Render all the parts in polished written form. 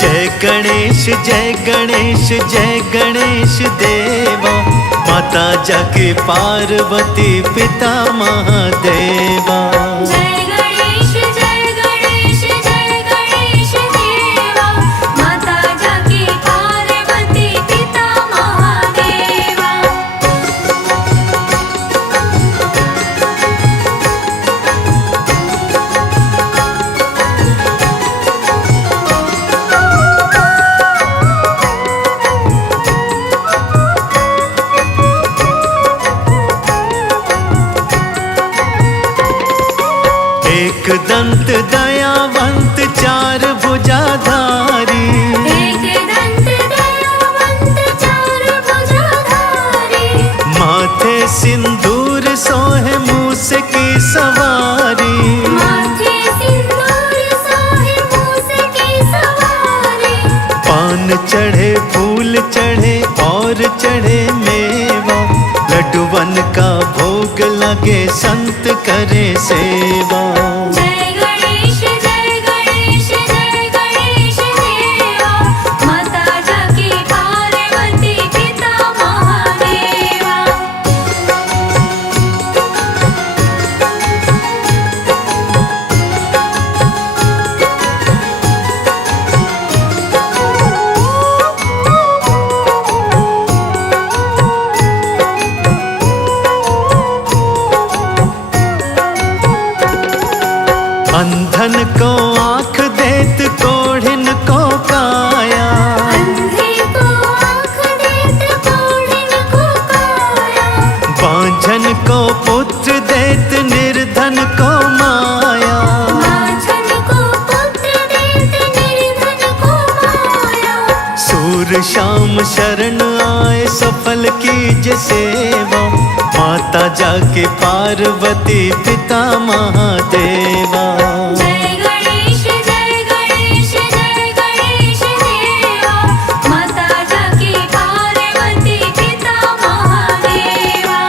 जय गणेश जय गणेश जय गणेश देवा, माता जाके पार्वती पिता महादेवा। जय गणेश जय गणेश देवा, माता जाके पार्वती पिता महादेवा। एक दंत दयावंत चार भुजाधारी, एक दंत दयावंत चार भुजाधारी, माथे सिंदूर सोहे मूस की सवारी। माथे सिंदूर सोहे मूस की सवारी। पान चढ़े फूल चढ़े और चढ़े मेवा, लड्डूवन का भोग लगे संत करे सेवा। जय गणेश देवा, माता जाके पार्वती पिता महादेवा। अंधन को आँख देत कोढ़िन को काया, अंधे को आँख देत कोढ़िन को काया। बांझन को पुत्र देत निर्धन को माया। बांझन को पुत्र देत निर्धन को माया। सूर शाम शरण आए सफल कीज सेवा, माता जाके पार्वती पिता महादेवा। जय गणेश देवा, माता जाके पार्वती पिता महादेवा।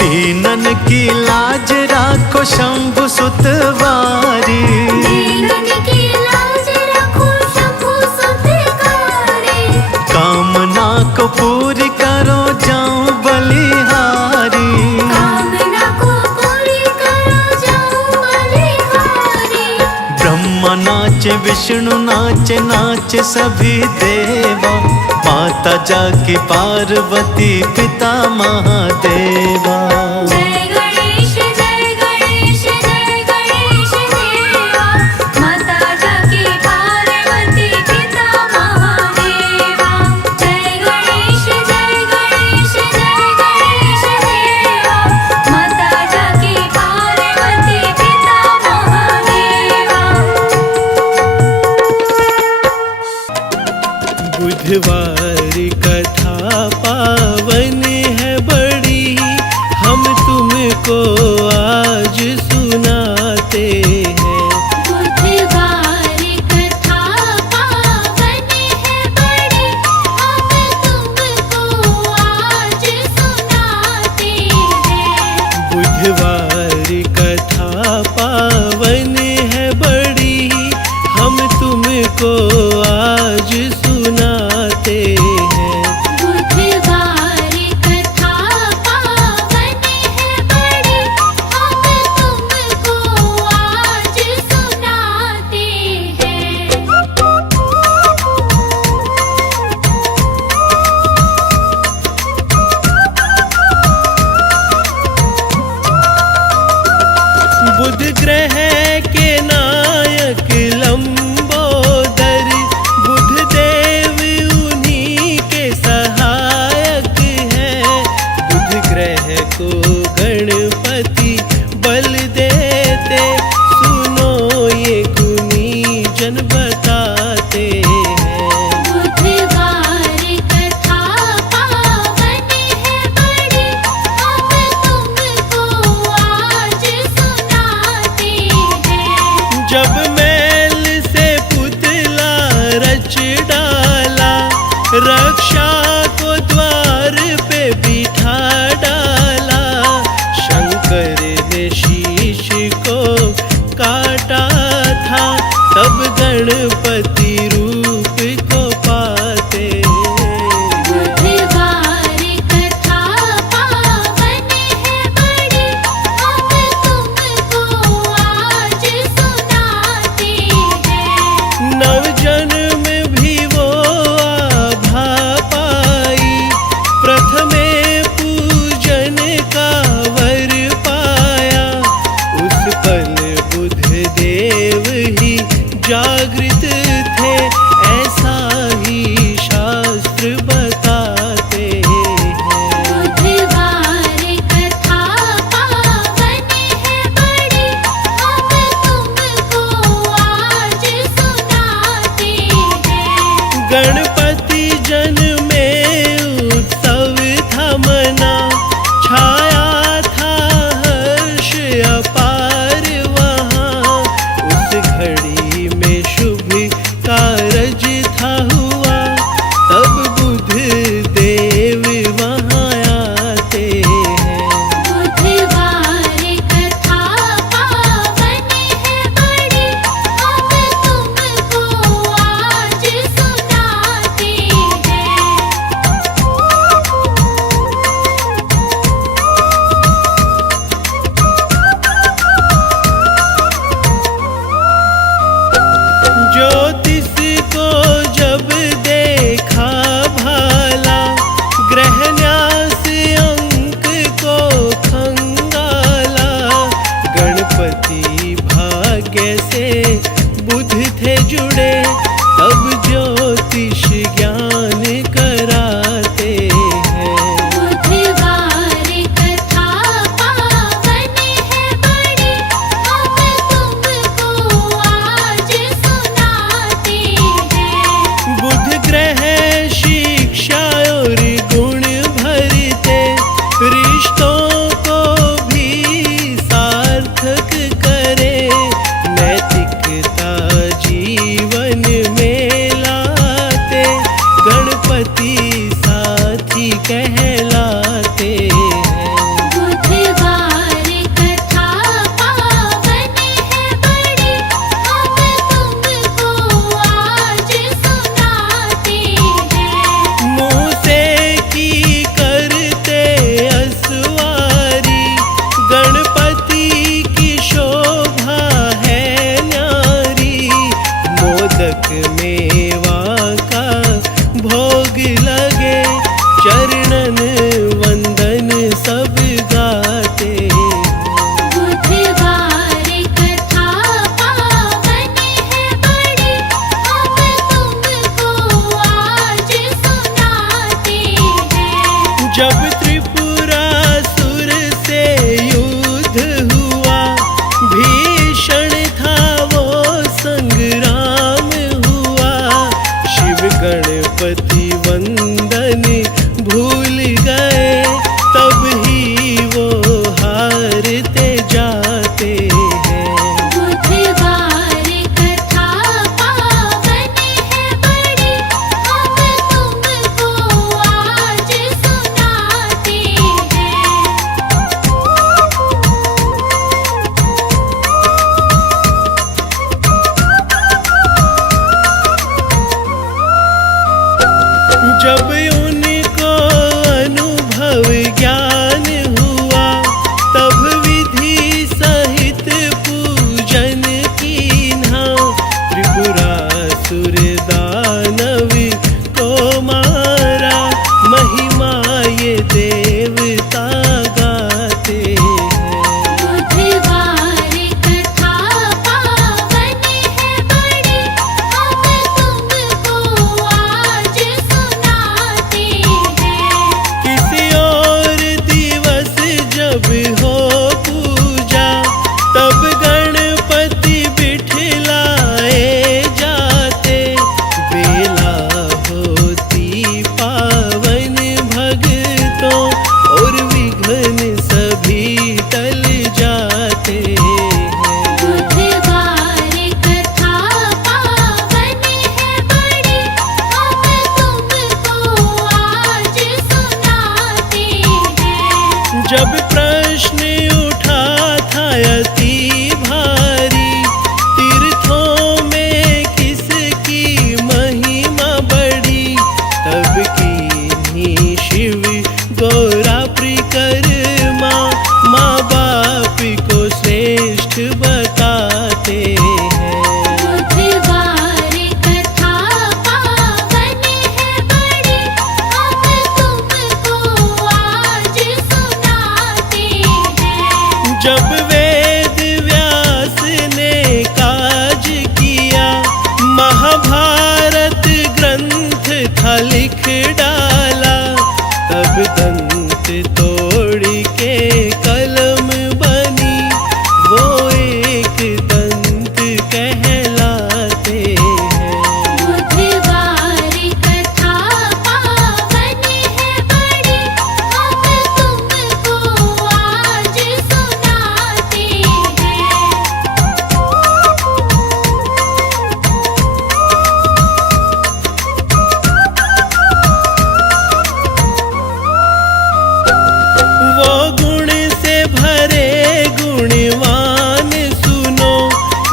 दीनन की लाज राखो शंभु सुतवारी, दीनन की लाज रखो शंभु सुतकारी। कामना को पूरी करो जाऊं बलिहारी। कामना को पूरी करो जाऊं बलिहारी। ब्रह्मा नाचे विष्णु नाचे नाचे सभी देवा, माता जाके पार्वती पिता महादेवा। जय गणेश देवा, माता जाके पार्वती पिता महादेवा। जय गणेश देवा, माता जाके पार्वती पिता महादेवा। बुधवार कथा पावन है बड़ी, हम तुमको आज सुनाते हैं। बुधवार कथा पावन है बड़ी, हम तुमको आज सुनाते हैं। बुधवार कथा पावन है बड़ी, हम तुमको आज सुनाते हैं। बुधवार कथा पावन है बड़ी, हम तुमको आज सुनाते हैं। बुध ग्रह के नायक लंबोदर, बुध देव उन्हीं के सहायक हैं। बुध ग्रह को गणपति बल देते, सुनो ये गुनी जन बताते हैं। बुधवार कथा पावन है बड़ी, हम तुमको आज सुनाते शीश को काटा था, तब गणपति रूप को पाते। बुधवार कथा पावन है बड़ी, हम तुमको आज सुनाते हैं। नव जन्म भी वो आभा पाई, प्रथमे पूजन का वर पाया। उस पल बुध देव ही जागृत थे, ऐसा ही शास्त्र बताते हैं। बुधवार कथा पावन है बड़ी, हम तुमको आज सुनाते हैं। गणपति जन्मे उत्सव था मना, छाया था हर्ष अपार वहाँ। उस घड़ी में शुभ कारज था हुआ, तब बुध देव वहाँ आते हैं। बुधवार कथा पावन है बड़ी, हम तुमको आज सुनाते हैं। ज्योतिष को जब देखा भाला, ग्रह न्यास अंक को खंगाला। गणपति भाग्य से बुध थे जुड़े, तब ज्योतिष ज्ञान कराते हैं। बुधवार कथा पावन है बड़ी, हम तुमको आज सुनाते हैं। बुध ग्रह शिक्षा और गुण भरते, रिश्तों को भी सार्थक कर श्रेष्ठ बताते हैं। बुधवार कथा पावन है बड़ी, हम तुमको आज सुनाते हैं। जब वेद व्यास ने काज किया, महाभारत ग्रंथ था लिख डाला, तब दंत तोड़ के कलम बनी, वो एक दंत कहलाते हैं। बुधवार कथा पावन है बड़ी, हम तुमको आज सुनाते हैं। वो गुण से भरे गुणवान सुनो,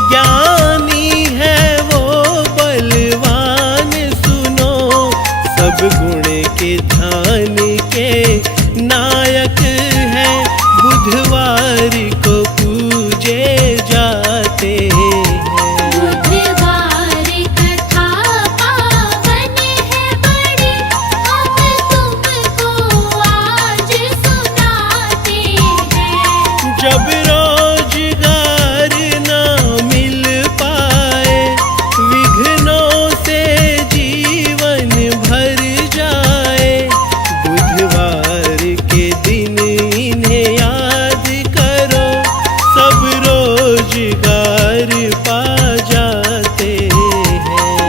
ज्ञानी है वो बलवान सुनो, सब गुण के ध्यान के नायक है, बुधवार को पूजे जाते हैं। बुधवार कथा पावन है बड़ी, हम तुमको आज सुनाते हैं। जब रोजगार ना मिल पाए, विघ्नों से जीवन भर जाए, बुधवार के दिन इन्हें याद करो, सब रोजगार पा जाते हैं।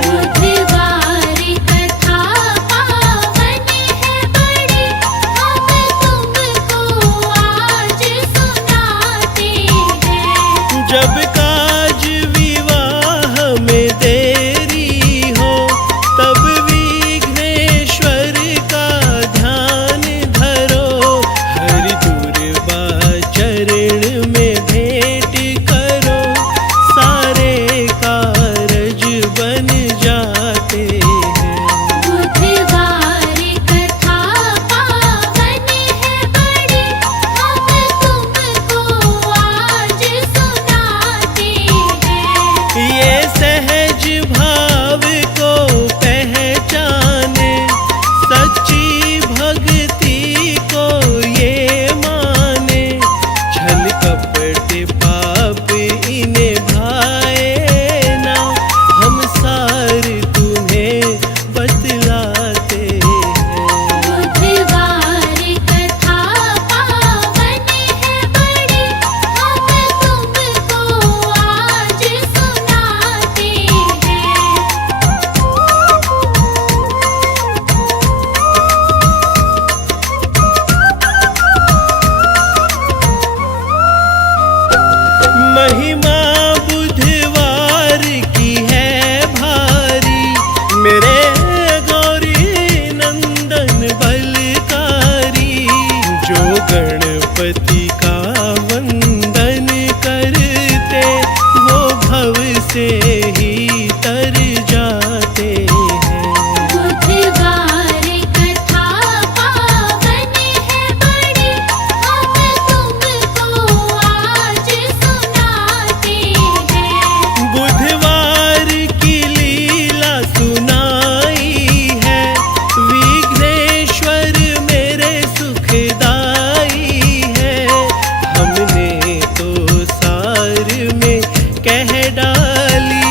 बुधवार कथा पावन है बड़ी, हम तुमको आज सुनाते हैं। जब काज विवाह में देरी हो, तब विघ्नेश्वर का ध्यान धरो, हरि दुर्वा चरण में भेंट करो, सारे कारज बन जाते हैं। बुधवार कथा पावन है बड़ी, हम तुमको आज सुनाते हैं। ये सहज भाव को पहचाने, सच्ची भक्ति को ये माने, छल कपट पाप इन्हें भाए ना, हम सार तुम्हें बतलाते हैं। बुधवार कथा पावन है बड़ी, हम तुमको आज सुनाते हैं। महिमा बुधवार की है भारी, मेरे गौरी नंदन बलकारी, जो गणपति का वंदन करते, वो भव से ही तर जाते हैं। बुधवार कथा पावन है बड़ी, हम तुमको आज सुनाते हैं। बुधवार की लीला सुनाई है, विघ्नेश्वर मेरे सुखदाई है, हमने तो सार में कह डाली,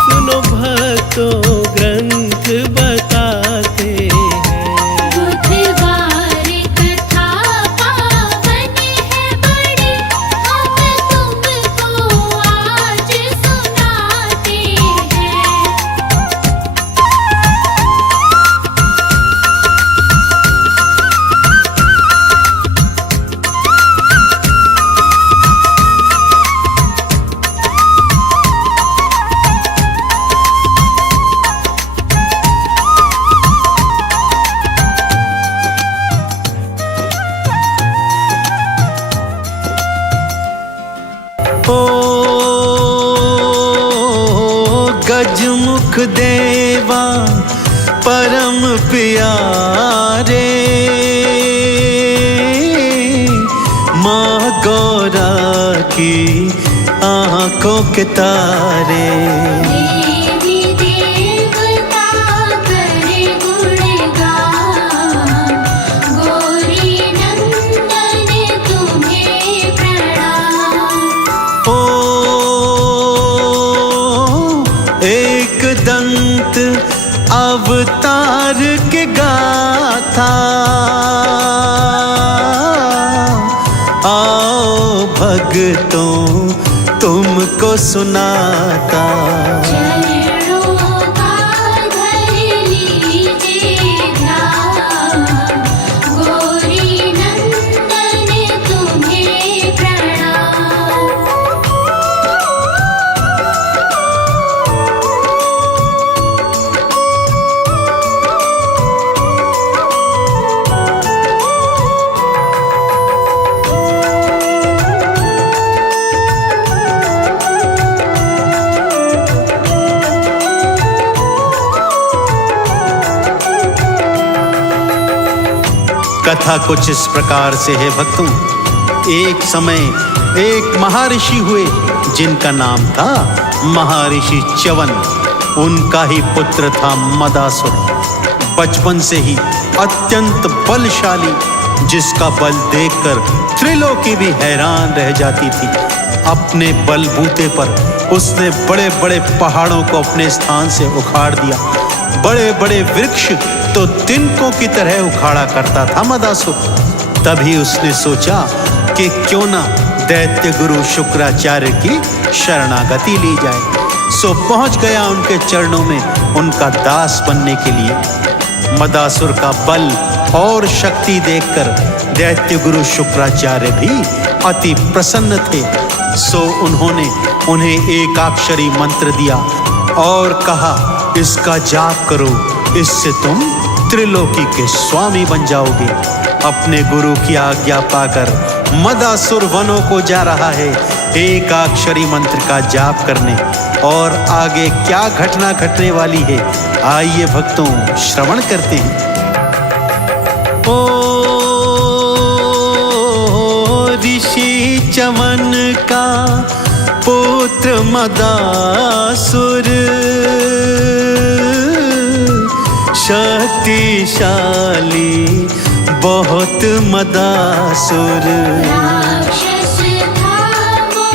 सुनो भक्तों ग्रंथ बताते हैं। बुधवार कथा पावन है बड़ी, हम तुमको आज सुनाते हैं। ओ गजमुख देवा परम प्यारे, माँ गौरा की आंखों के तारे। देवी देवता करे गुणगान, गौरी नंदन तुम्हें प्रणाम। ओ एक दंत अवतार के गाथा, आओ भक्तों तुमको सुनाता। चरणों का धर लीजिए ध्यान, गौरी नंदन तुम्हें प्रणाम। कथा कुछ इस प्रकार से है भक्तों। एक समय एक महर्षि हुए जिनका नाम था महर्षि च्यवन। उनका ही पुत्र था मदासुर। बचपन से ही अत्यंत बलशाली, जिसका बल देखकर त्रिलोकी भी हैरान रह जाती थी। अपने बलबूते पर उसने बड़े बड़े पहाड़ों को अपने स्थान से उखाड़ दिया। बड़े बड़े वृक्ष तो तिनकों की तरह उखाड़ा करता था मदासुर। तभी उसने सोचा कि क्यों ना दैत्य गुरु शुक्राचार्य की शरणागति ली जाए। सो पहुंच गया उनके चरणों में उनका दास बनने के लिए। मदासुर का बल और शक्ति देखकर दैत्य गुरु शुक्राचार्य भी अति प्रसन्न थे। सो उन्होंने उन्हें एकाक्षरी मंत्र दिया और कहा, इसका जाप करो, इससे तुम त्रिलोकी के स्वामी बन जाओगे। अपने गुरु की आज्ञा पाकर मदासुर वनों को जा रहा है एकाक्षरी मंत्र का जाप करने। और आगे क्या घटना घटने वाली है, आइए भक्तों श्रवण करते हैं। ओ ऋषि च्यवन का पुत्र मदासुर, शक्तिशाली बहुत मदासुर। राक्षस था वो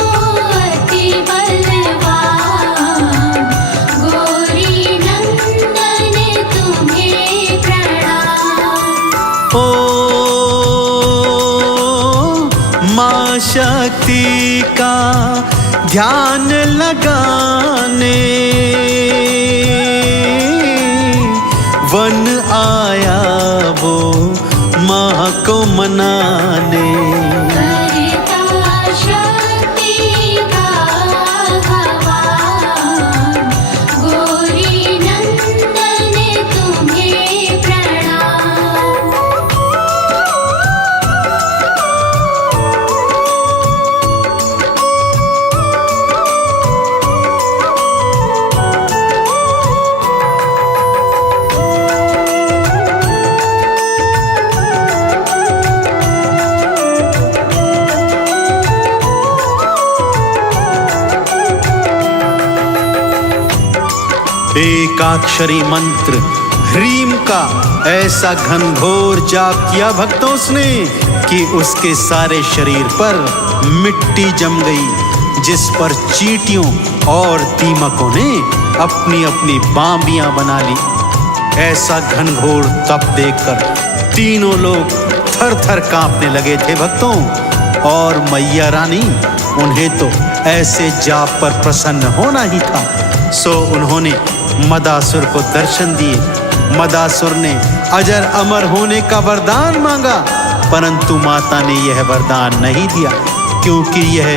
अति बलवान, गौरी नंदन तुम्हें प्रणाम। ओ माँ शक्ति का ध्यान लगाने वन आया वो माँ को मनाने। करता शक्ति का आह्वान, गौरी नंदन तुम्हें प्रणाम। एकाक्षरी मंत्र ह्रीम का ऐसा घनघोर जाप किया भक्तों उसने कि उसके सारे शरीर पर मिट्टी जम गई, जिस पर चींटियों और दीमकों ने अपनी अपनी बांबियां बना ली। ऐसा घनघोर तप देखकर तीनों लोग थर थर कांपने लगे थे भक्तों। और मैया रानी उन्हें तो ऐसे जाप पर प्रसन्न होना ही था। सो उन्होंने मदासुर को दर्शन दिए। मदासुर ने अजर अमर होने का वरदान मांगा, परंतु माता ने यह वरदान नहीं दिया, क्योंकि यह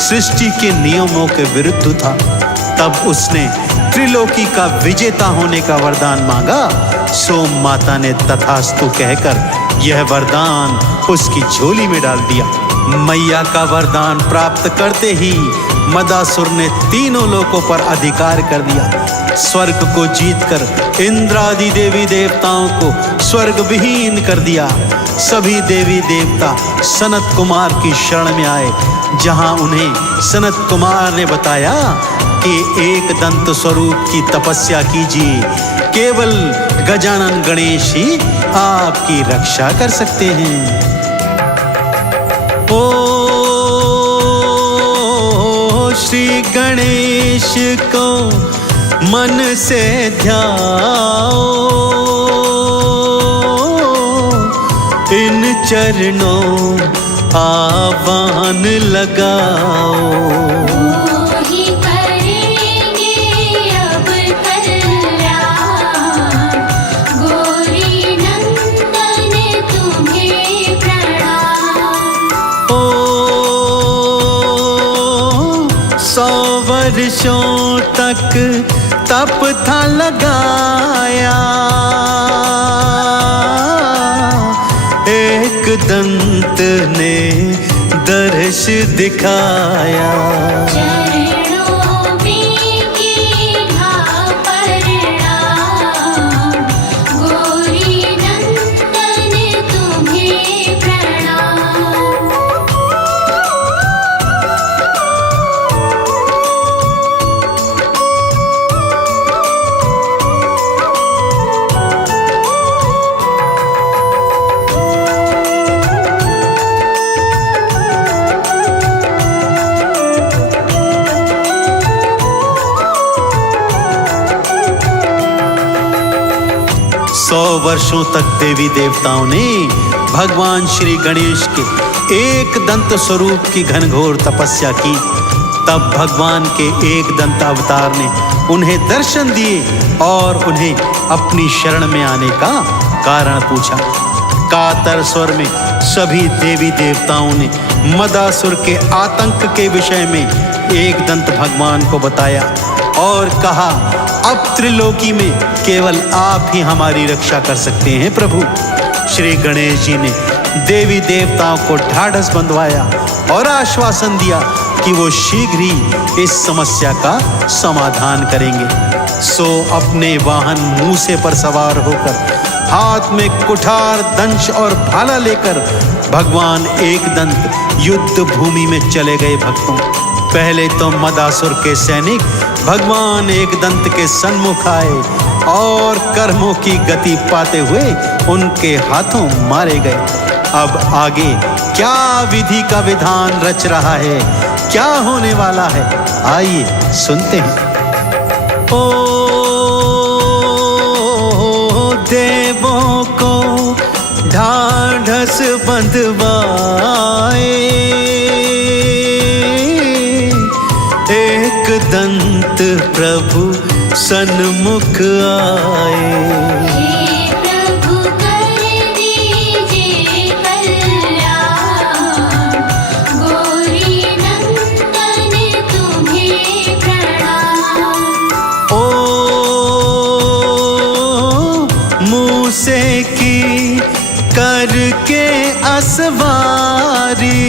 सृष्टि के नियमों के विरुद्ध था। तब उसने त्रिलोकी का विजेता होने का वरदान मांगा। सो माता ने तथास्तु कहकर यह वरदान उसकी झोली में डाल दिया। मैया का वरदान प्राप्त करते ही मदासुर ने तीनों लोकों पर अधिकार कर दिया। स्वर्ग को जीतकर इंद्रादि देवी देवताओं को स्वर्ग विहीन कर दिया। सभी देवी देवता सनत कुमार की शरण में आए, जहां उन्हें सनत कुमार ने बताया कि एक दंत स्वरूप की तपस्या कीजिए, केवल गजानन गणेश ही आपकी रक्षा कर सकते हैं। ओ श्री गणेश को मन से ध्याओ, इन चरणों आह्वान लगाओ। ही करेंगे अब कल्याण, गौरी नंदन तुम्हें प्रणाम। ओ 100 वर्षों तक तप था लगाया, एक दंत ने दर्श दिखाया। चरणों में कीधा प्रणाम, गौरी नंदन तुम्हें प्रणाम। वर्षों तक देवी देवताओं ने भगवान श्री गणेश के एक दंत स्वरूप की घनघोर तपस्या की। तब भगवान के एक दंत अवतार ने उन्हें दर्शन दिए और उन्हें अपनी शरण में आने का कारण पूछा। कातर स्वर में सभी देवी देवताओं ने मदासुर के आतंक के विषय में एक दंत भगवान को बताया और कहा, अब त्रिलोकी में केवल आप ही हमारी रक्षा कर सकते हैं प्रभु। श्री गणेश जी ने देवी देवताओं को ढाढ़स बंधवाया और आश्वासन दिया कि वो शीघ्र ही इस समस्या का समाधान करेंगे। सो अपने वाहन मूसे पर सवार होकर हाथ में कुठार, दंश और भाला लेकर भगवान एकदंत युद्ध भूमि में चले गए। भक्तों, पहले तो मदासुर के सैनिक भगवान एकदंत के सन्मुख आए और कर्मों की गति पाते हुए उनके हाथों मारे गए। अब आगे क्या विधि का विधान रच रहा है, क्या होने वाला है, आइए सुनते हैं। ओ देवों को ढाढ़स बंधवाए, एक दंत प्रभु सन्मुख आए। हे प्रभु कर दीजिए कल्याण, गौरी नंदन तुम्हें प्रणाम। ओ मूसे की करके असवारी,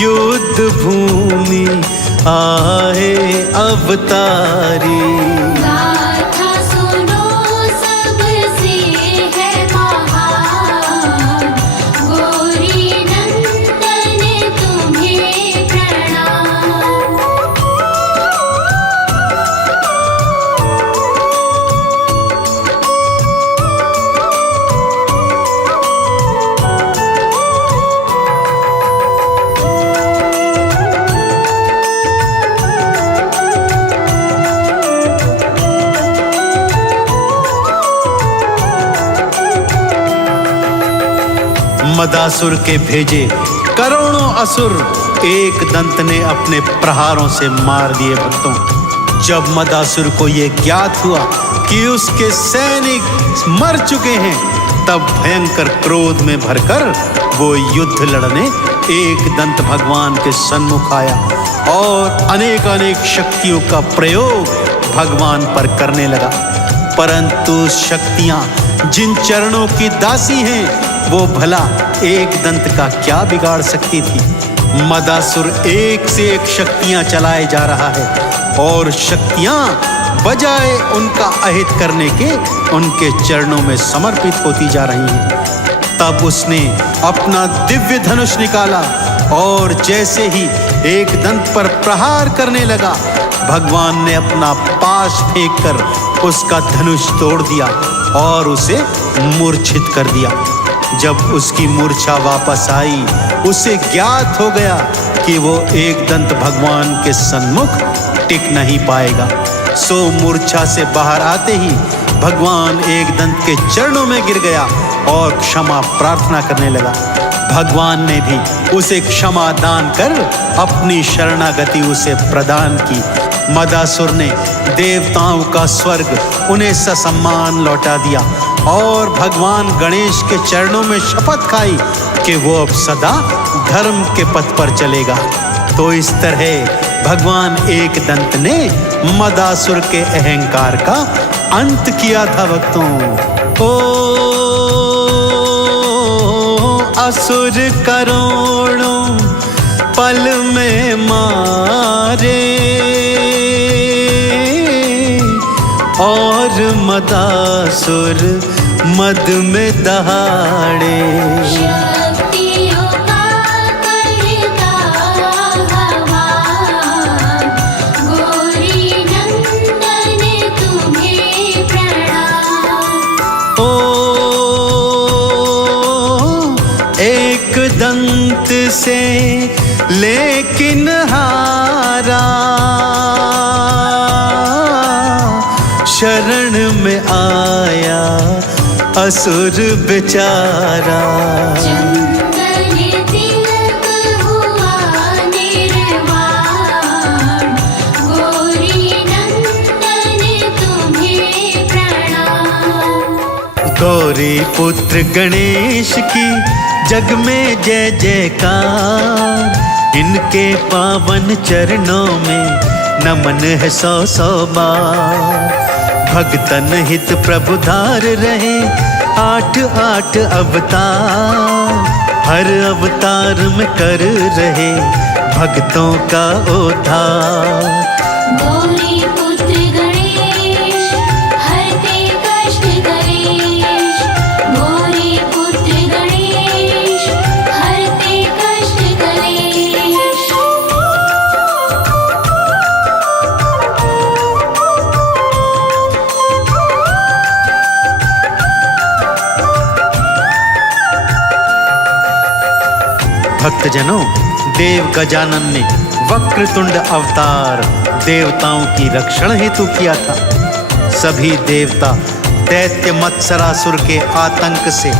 युद्ध भूमि आए अवतारी। गाथा सुनो सबसे है महान, गौरी नंदन तुम्हें प्रणाम। मदासुर के भेजे करोड़ों असुर एक दंत ने अपने प्रहारों से मार दिए। भक्तों, जब मदासुर को यह ज्ञात हुआ कि उसके सैनिक मर चुके हैं, तब भयंकर क्रोध में भरकर वो युद्ध लड़ने एक दंत भगवान के सन्मुख आया और अनेक अनेक शक्तियों का प्रयोग भगवान पर करने लगा। परंतु शक्तियां जिन चरणों की दासी हैं, वो भला एक दंत का क्या बिगाड़ सकती थी। मदासुर एक से एक शक्तियां चलाए जा रहा है और शक्तियां बजाय उनका अहित करने के उनके चरणों में समर्पित होती जा रही हैं। तब उसने अपना दिव्य धनुष निकाला और जैसे ही एक दंत पर प्रहार करने लगा, भगवान ने अपना पाश फेंककर उसका धनुष तोड़ दिया और उसे मूर्छित कर दिया। जब उसकी मूर्छा वापस आई, उसे ज्ञात हो गया कि वो एक दंत भगवान के सन्मुख टिक नहीं पाएगा। सो मूर्छा से बाहर आते ही भगवान एक दंत के चरणों में गिर गया और क्षमा प्रार्थना करने लगा। भगवान ने भी उसे क्षमा दान कर अपनी शरणागति उसे प्रदान की। मदासुर ने देवताओं का स्वर्ग उन्हें ससम्मान लौटा दिया और भगवान गणेश के चरणों में शपथ खाई कि वो अब सदा धर्म के पथ पर चलेगा। तो इस तरह भगवान एक दंत ने मदासुर के अहंकार का अंत किया था। भक्तों, असुर करोड़ों पल में मारे और मदासुर मद में दहाड़े। शक्तियों का करता भगवान, गौरी नंदन तुम्हें प्रणाम। एक दंत से लेकिन हारा, शरण में आया असुर बेचारा। चंदन तिलक हुआ निर्वाण, गौरी नंदन तुम्हें प्रणाम। गौरी पुत्र गणेश की जग में जय जयकार, इनके पावन चरणों में नमन है सौ सौ बार। भक्तन हित प्रभु धार रहे 8 अवतार, हर अवतार में कर रहे भक्तों का उद्धार। गौरी पुत्र गणेश हरते कष्ट कलेश, गौरी पुत्र गणेश हरते कष्ट कलेश। भक्तजनों, देव गजानन ने वक्रतुंड अवतार देवताओं की रक्षण हेतु किया था। सभी देवता दैत्य मत्सरासुर के आतंक से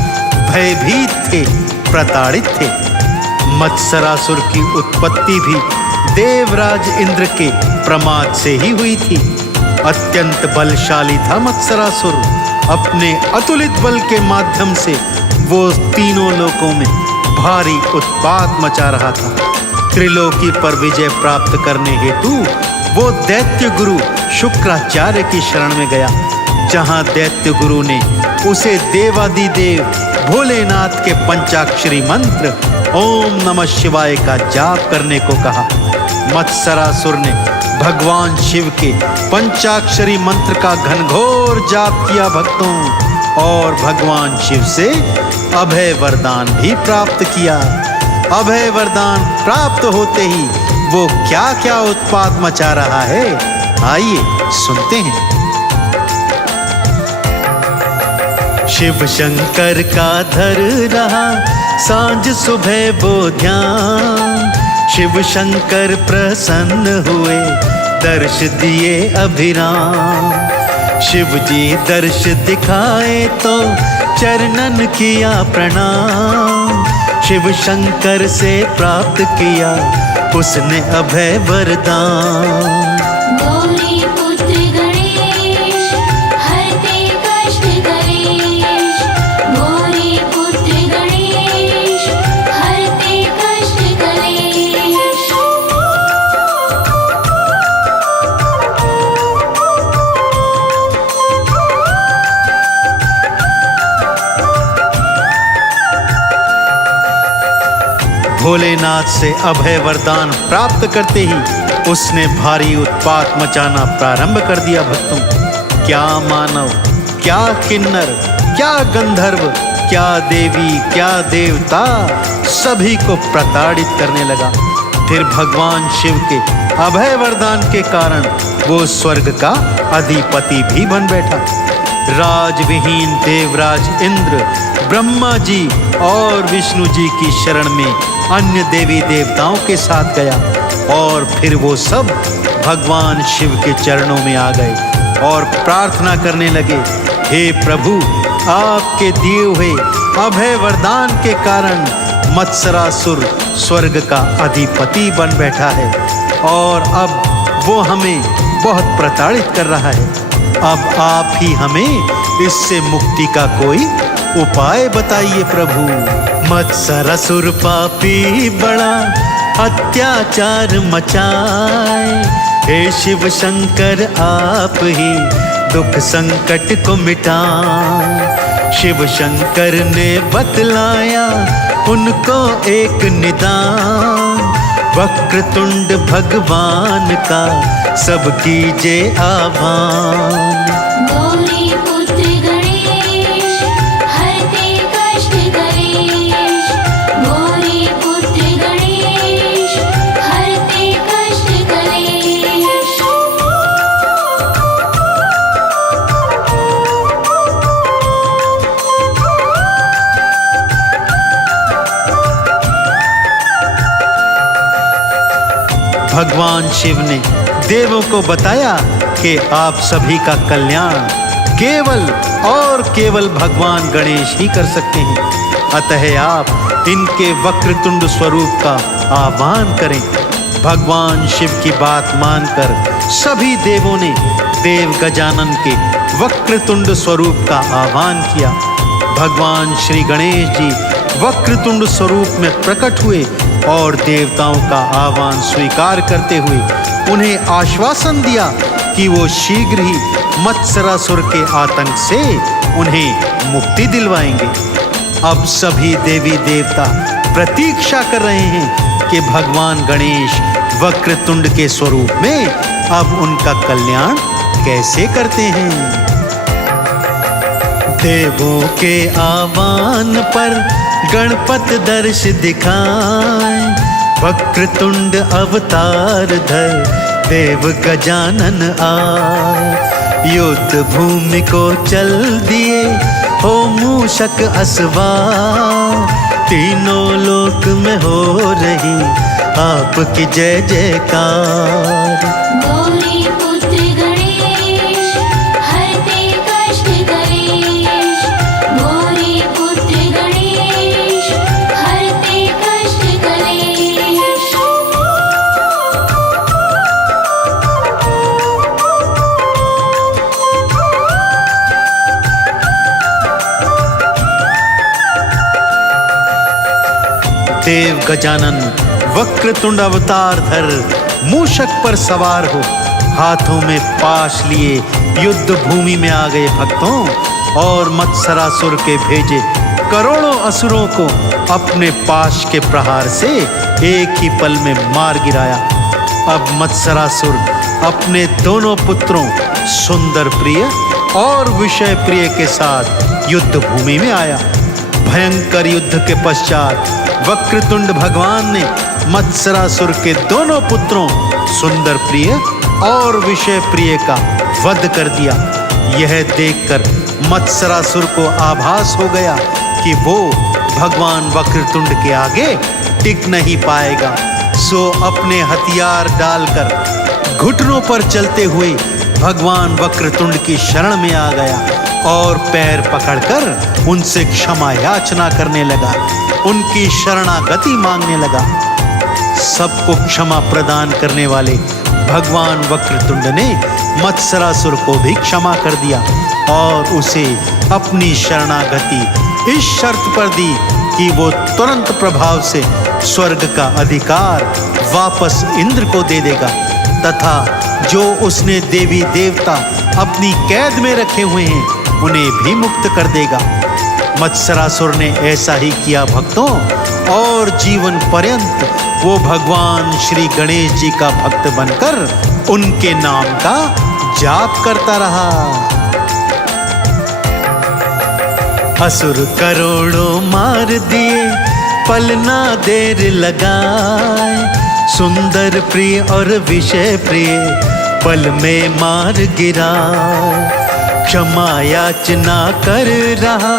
भयभीत थे, प्रताड़ित थे। मत्सरासुर की उत्पत्ति भी देवराज इंद्र के प्रमाद से ही हुई थी। अत्यंत बलशाली था मत्सरासुर। अपने अतुलित बल के माध्यम से वो तीनों लोकों में भारी उत्पात मचा रहा था। त्रिलोकी पर विजय प्राप्त करने हेतु वो दैत्य गुरु शुक्राचार्य की शरण में गया, जहां दैत्य गुरु ने उसे देवादिदेव भोलेनाथ के पंचाक्षरी मंत्र ओम नमः शिवाय का जाप करने को कहा। मत्सरासुर ने भगवान शिव के पंचाक्षरी मंत्र का घनघोर जाप किया भक्तों, और भगवान शिव से अभय वरदान भी प्राप्त किया। अभय वरदान प्राप्त होते ही वो क्या क्या उत्पात मचा रहा है, आइए सुनते हैं। शिव शंकर का धर रहा सांझ सुबह वो ध्यान, शिव शंकर प्रसन्न हुए दर्श दिए अभिराम। शिव जी दर्श दिखाए तो चरणन किया प्रणाम, शिव शंकर से प्राप्त किया उसने अभय वरदान। गौरी पुत्र गणेश हरते कष्ट कलेश, गौरी पुत्र गणेश हरते कष्ट कलेश। भोलेनाथ से अभय वरदान प्राप्त करते ही उसने भारी उत्पात मचाना प्रारंभ कर दिया। भक्तों, क्या मानव, क्या किन्नर, क्या गंधर्व, क्या देवी, क्या देवता, सभी को प्रताड़ित करने लगा। फिर भगवान शिव के अभय वरदान के कारण वो स्वर्ग का अधिपति भी बन बैठा। राजविहीन देवराज इंद्र ब्रह्मा जी और विष्णु जी की शरण में अन्य देवी देवताओं के साथ गया और फिर वो सब भगवान शिव के चरणों में आ गए और प्रार्थना करने लगे, हे प्रभु, आपके दिए हुए अभय वरदान के कारण मत्सरासुर स्वर्ग का अधिपति बन बैठा है और अब वो हमें बहुत प्रताड़ित कर रहा है। अब आप ही हमें इससे मुक्ति का कोई उपाय बताइए प्रभु। मत्सरासुर पापी बड़ा अत्याचार मचाए, हे शिव शंकर आप ही दुख संकट को मिटाए। शिव शंकर ने बतलाया उनको एक निदान, वक्रतुंड भगवान का सब कीजिए आह्वान। गौरी पुत्र गणेश हरते कष्ट कलेश, गौरी पुत्र गणेश हरते कष्ट कलेश। भगवान शिव ने देवों को बताया कि आप सभी का कल्याण केवल और केवल भगवान गणेश ही कर सकते हैं। अतः आप इनके वक्रतुंड स्वरूप का आह्वान करें। भगवान शिव की बात मानकर सभी देवों ने देव गजानन के वक्रतुंड स्वरूप का आह्वान किया। भगवान श्री गणेश जी वक्रतुंड स्वरूप में प्रकट हुए और देवताओं का आह्वान स्वीकार करते हुए उन्हें आश्वासन दिया कि वो शीघ्र ही मत्सरासुर के आतंक से उन्हें मुक्ति दिलवाएंगे। अब सभी देवी देवता प्रतीक्षा कर रहे हैं कि भगवान गणेश वक्रतुंड के स्वरूप में अब उनका कल्याण कैसे करते हैं। देवों के आह्वान पर गणपत दर्श दिखाए, वक्रतुंड अवतार धर देव गजानन आए। युद्ध भूमि को चल दिए हो मूषक असवार, तीनों लोक में हो रही आपकी जय जयकार। गौरी पुत्र गणेश हरते कष्ट कलेश, गौरी पुत्र गणेश हरते कष्ट कलेश। देव गजानन वक्रतुंड अवतार धर मूषक पर सवार हो हाथों में पाश लिए युद्ध भूमि में आ गए भक्तों और मत्सरासुर के भेजे करोड़ों असुरों को अपने पाश के प्रहार से एक ही पल में मार गिराया। अब मत्सरासुर अपने दोनों पुत्रों सुंदर प्रिय और विषय प्रिय के साथ युद्ध भूमि में आया। भयंकर युद्ध के पश्चात वक्रतुंड भगवान ने मत्सरासुर के दोनों पुत्रों सुंदर प्रिय और विषय प्रिय का वध कर दिया। यह देखकर मत्सरासुर को आभास हो गया कि वो भगवान वक्रतुंड के आगे टिक नहीं पाएगा, सो अपने हथियार डालकर घुटनों पर चलते हुए भगवान वक्रतुंड की शरण में आ गया और पैर पकड़कर उनसे क्षमा याचना करने लगा, उनकी शरणागति मांगने लगा। सबको क्षमा प्रदान करने वाले भगवान वक्रतुंड ने मत्सरासुर को भी क्षमा कर दिया और उसे अपनी शरणागति इस शर्त पर दी कि वो तुरंत प्रभाव से स्वर्ग का अधिकार वापस इंद्र को दे देगा तथा जो उसने देवी देवता अपनी कैद में रखे हुए हैं उन्हें भी मुक्त कर देगा। मत्सरासुर ने ऐसा ही किया भक्तों और जीवन पर्यंत वो भगवान श्री गणेश जी का भक्त बनकर उनके नाम का जाप करता रहा। असुर करोड़ों मार दिए, पल ना देर लगाए, सुंदर प्रिय और विषय प्रिय पल में मार गिरा। क्षमा याचना कर रहा,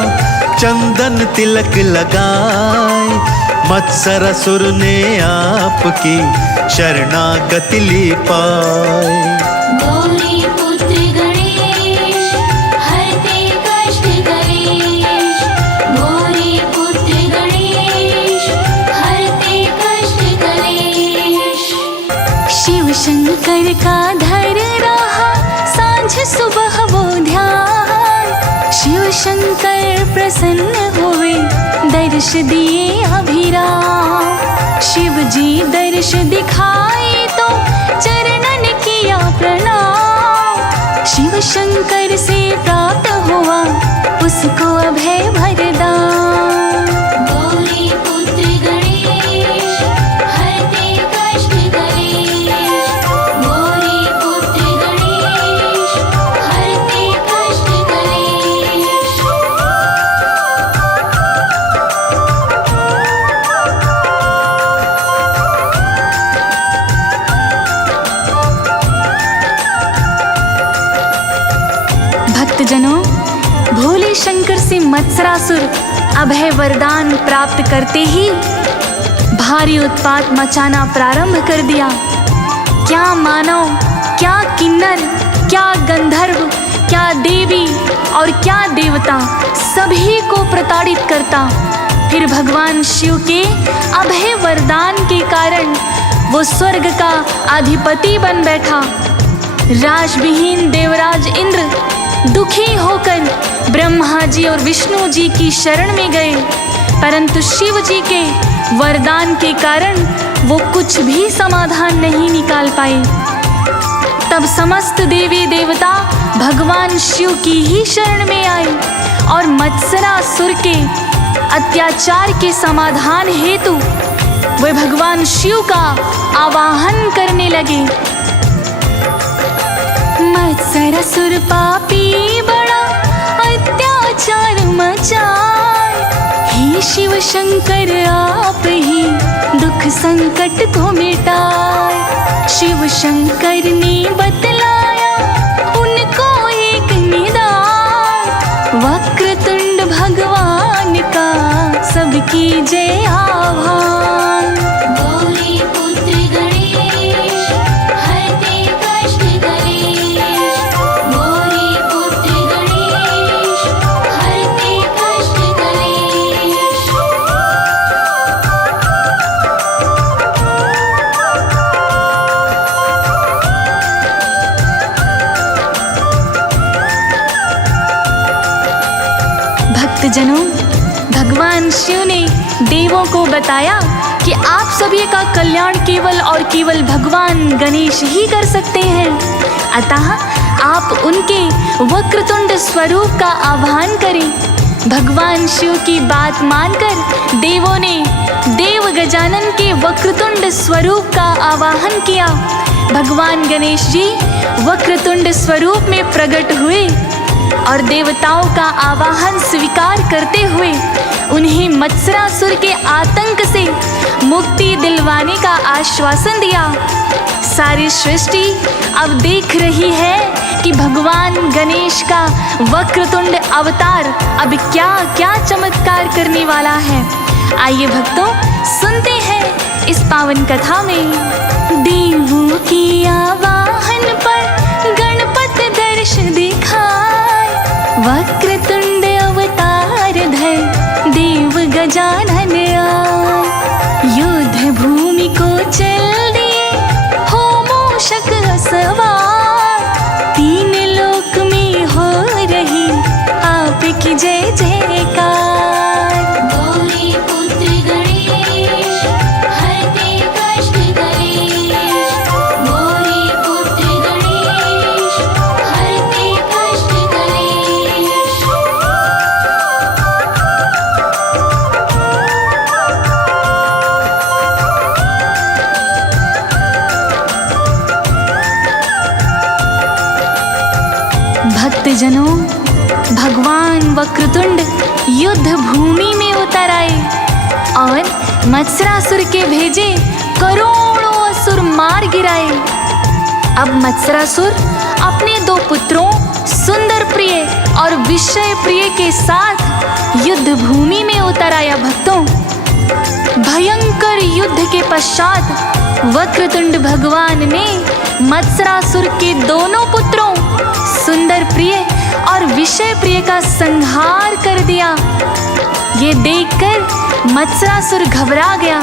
चंदन तिलक लगाए, मत्सरासुर ने आपकी शरणागति ली पाए। गौरी पुत्र गणेश हरते कष्ट कलेश, गौरी पुत्र गणेश हरते कष्ट कलेश। शिव शंकर का धर रहा सांझ सुबह वो ध्यान, शिव शंकर प्रसन्न हुए दर्श दिए अभिराम। शिव जी दर्श दिखाए तो चरणन किया प्रणाम, शिव शंकर से प्राप्त हुआ उसको अभय वरदान। गौरी पुत्र गणेश हरते कष्ट कलेश, गौरी पुत्र गणेश हरते कष्ट कलेश। भक्तजनों, भोले शंकर से मत्सरासुर अभय वरदान प्राप्त करते ही भारी उत्पात मचाना प्रारंभ कर दिया। क्या मानव, क्या किन्नर, क्या गंधर्व, क्या देवी और क्या देवता सभी को प्रताड़ित करता। फिर भगवान शिव के अभय वरदान के कारण वो स्वर्ग का अधिपति बन बैठा। राजविहीन देवराज इंद्र दुखी होकर ब्रह्मा जी और विष्णु जी की शरण में गए, परंतु शिव जी के वरदान के कारण वो कुछ भी समाधान नहीं निकाल पाए। तब समस्त देवी देवता भगवान शिव की ही शरण में आए और मत्सरासुर के अत्याचार के समाधान हेतु वे भगवान शिव का आवाहन करने लगे। मत्सरासुर पापी बड़ा अत्याचार मचाए, हे शिव शंकर आप ही दुख संकट को मिटाए। शिव शंकर ने बतलाया उनको एक निदान, वक्रतुंड भगवान का सबकी जय आह्वान। गौरी पुत्र गणेश हरते कष्ट कलेश, गौरी पुत्र गणेश हरते कष्ट कलेश। भक्तजनों, भगवान शिव ने देवों को बताया कि आप सभी का कल्याण केवल और केवल भगवान गणेश ही कर सकते हैं। अतः आप उनके वक्रतुंड स्वरूप का आह्वान करें। भगवान शिव की बात मानकर देवों ने देव गजानन के वक्रतुंड स्वरूप का आवाहन किया। भगवान गणेश जी वक्रतुंड स्वरूप में प्रकट हुए और देवताओं का आवाहन स्वीकार करते हुए उन्हें मत्सरासुर के आतंक से मुक्ति दिलवाने का आश्वासन दिया। सारी सृष्टि अब देख रही है कि भगवान गणेश का वक्रतुंड अवतार अब क्या क्या चमत्कार करने वाला है। आइए भक्तों, सुनते हैं इस पावन कथा में। देवों की आवाहन पर गणपति दर्श दिखाए, वक्रतुंड अवतार धर देव गजानन आए। युद्ध भूमि को चल दिए हो मूषक सवार, तीन लोक में हो रही आपकी जय जयकार। गौरी पुत्र गणेश हरते कष्ट कलेश, गौरी पुत्र गणेश हरते कष्ट कलेश। भक्तजनों, भगवान वक्रतुंड युद्ध भूमि में उतर आए और मत्सरासुर के भेजे करोड़ों असुर मार गिराए। अब मत्सरासुर अपने 2 पुत्रों सुंदर प्रिय और विषय प्रिय के साथ युद्ध भूमि में उतर आया। भक्तों, भयंकर युद्ध के पश्चात वक्रतुंड भगवान ने मत्सरासुर के दोनों पुत्रों सुंदर प्रिय और विषय प्रिय का संहार कर दिया। ये देखकर मत्सरासुर घबरा गया।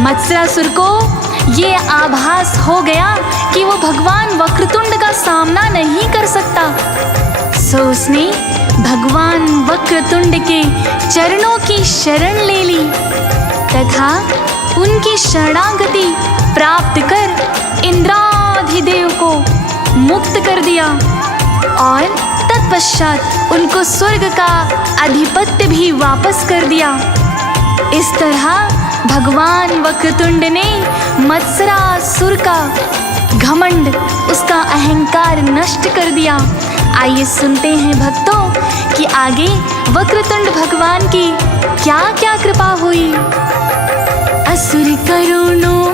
मत्सरासुर को ये आभास हो गया कि वो भगवान वक्रतुंड का सामना नहीं कर सकता। सो उसने भगवान वक्रतुंड के चरणों की शरण ले ली तथा उनकी शरणागति प्राप्त कर इंद्राधिदेव को मुक्त कर दिया और तत्पश्चात उनको स्वर्ग का आधिपत्य भी वापस कर दिया। इस तरह भगवान वक्रतुंड ने मत्सरासुर का घमंड, उसका अहंकार नष्ट कर दिया। आइए सुनते हैं भक्तों कि आगे वक्रतुंड भगवान की क्या क्या कृपा हुई। असुर करुणों